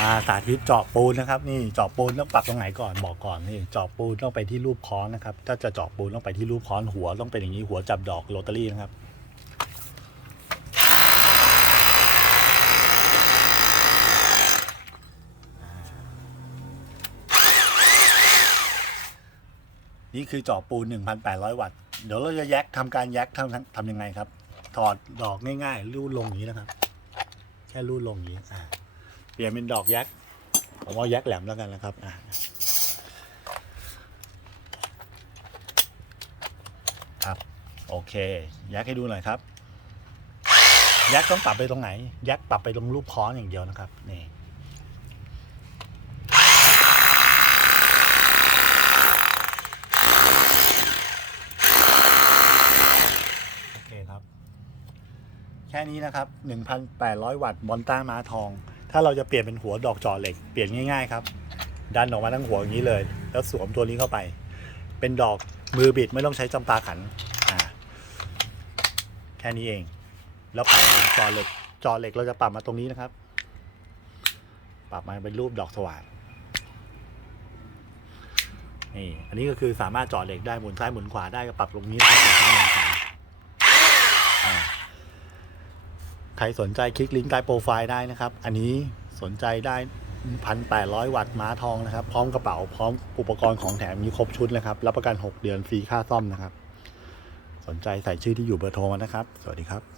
มาสาธิตเจาะปูนนะครับนี่เจาะปูนต้องปรับตรงไหนก่อนบอกก่อนนี่เจาะปูนต้องไปที่รูปค้อนนะครับ ถ้าจะเจาะปูนต้องไปที่รูปค้อนหัวต้องเป็นอย่างนี้หัวจับดอกโรตารี่นะครับนี่คือเจาะปูน 1,800 วัตต์ เดี๋ยวเราจะแยกทำการแยกทำทำยังไงครับ ถอดดอกง่ายๆ รูดลงอย่างนี้นะครับ แค่รูดลงอย่างนี้อ่า ปลี่ยนเป็นดอกแยกษ์ผมว่าแยกษ์แหลมแล้วกันนะครับอ่าครับ โอเคแยกษ์ให้ดูหน่อยครับแยกษ์ต้องปรับไปตรงไหนแยกษ์ปรับไปตรงรูปค้อนอย่างเดียวนะครับนี่โอเคครับแค่นี้นะครับ 1,800 วัตต์ มอนต้าม้าทอง ถ้าเราจะเปลี่ยนเป็นหัวดอกจอเหล็ก เปลี่ยนง่ายๆครับ ดันออกมาทั้งหัวอย่างนี้เลย แล้วสวมตัวนี้เข้าไป เป็นดอกมือบิดไม่ต้องใช้จำปาขันอ่าแค่นี้เอง แล้วปรับมาจอเหล็ก จอเหล็กเราจะปรับมาตรงนี้นะครับ ปรับมาเป็นรูปดอกสว่านนี่อันนี้ก็คือสามารถจอเหล็กได้หมุนซ้ายหมุนขวาได้ก็ปรับตรงนี้นะ ใครสนใจคลิกลิงก์ใต้โปรไฟล์ได้นะครับ อันนี้สนใจได้ 1,800 วัตต์ม้าทองนะครับ พร้อมกระเป๋าพร้อมอุปกรณ์ของแถมมีครบชุดนะครับ รับประกัน 6 เดือนฟรีค่าซ่อมนะครับ สนใจใส่ชื่อที่อยู่เบอร์โทรมานะครับ สวัสดีครับ